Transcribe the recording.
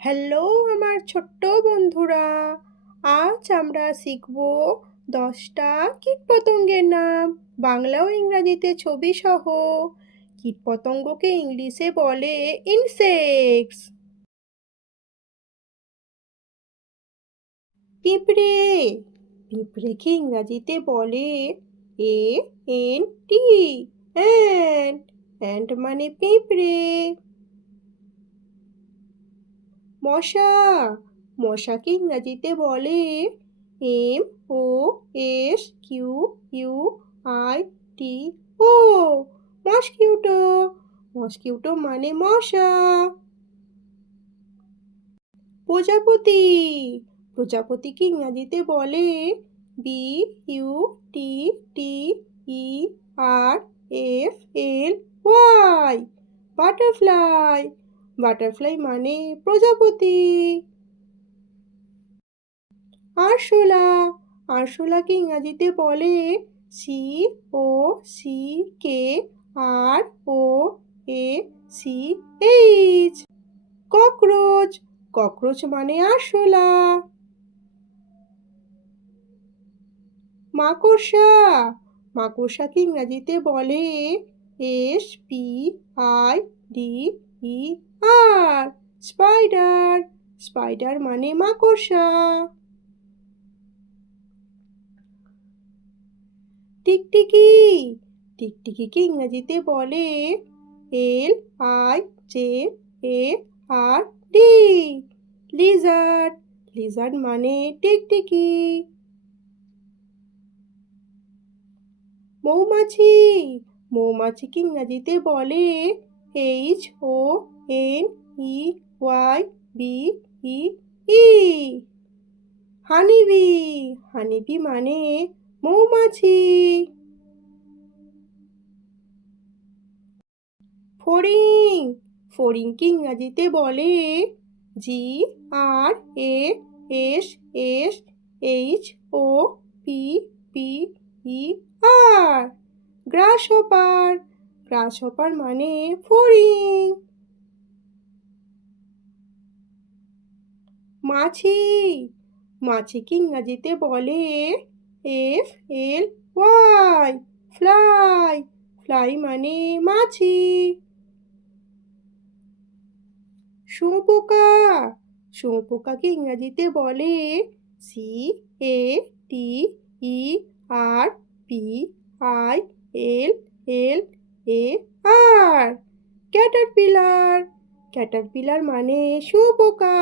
Hello আমার ছোট্ট বন্ধুরা, আজ আমরা শিখব 10টা কীটপতঙ্গের নাম, বাংলা ও ইংরাজিতে ছবি সহ। কীটপতঙ্গকে ইংলিশে বলে ইনসেক্টস। পিঁপড়ে, পিঁপড়েকে ইংরাজিতে বলে এন অ্যান্ট, অ্যান্ট মানে পিঁপড়ে। মশা, মশাকে ইংরাজিতে বলে MOSQUITO, মসকিউটো, মসকিউটো মানে মশা। প্রজাপতি, প্রজাপতিকে ইংরাজিতে বলে BUTTERFLY, বাটারফ্লাই, বাটারফ্লাই মানে প্রজাপতি। আরশোলা, আরশোলাকে ইংরাজিতে বলে COCKROACH, ককরোচ, ককরোচ মানে আরশোলা। মাকড়সা, মাকড়সাকে ইংরাজিতে বলে SPIDER, স্পাইডার, স্পাইডার মানে মাকড়সা। টিকটিকি, টিকটিকিকে ইংরাজিতে বলে LIJARD, লিজার্ড, লিজার্ড মানে টিকটিকি। মৌমাছি, মৌমাছিকে ইংরাজিতে বলে HONEYBEE, হানিবি, হানিবি মানে মৌমাছি। ফড়িং, ফড়িংকে ইংরাজিতে বলে GRASSHOPPER, গ্রাসহপার, গ্রাসহপার মানে ফড়িং। মাছি, মাছিকে ইংরাজিতে বলে FLY, ফ্লাই, ফ্লাই মানে মাছি। শুঁয়োপোকা, শুঁয়োপোকাকে ইংরাজিতে বলে CATERPILLAR, ক্যাটারপিলার, ক্যাটারপিলার মানে শুঁয়োপোকা।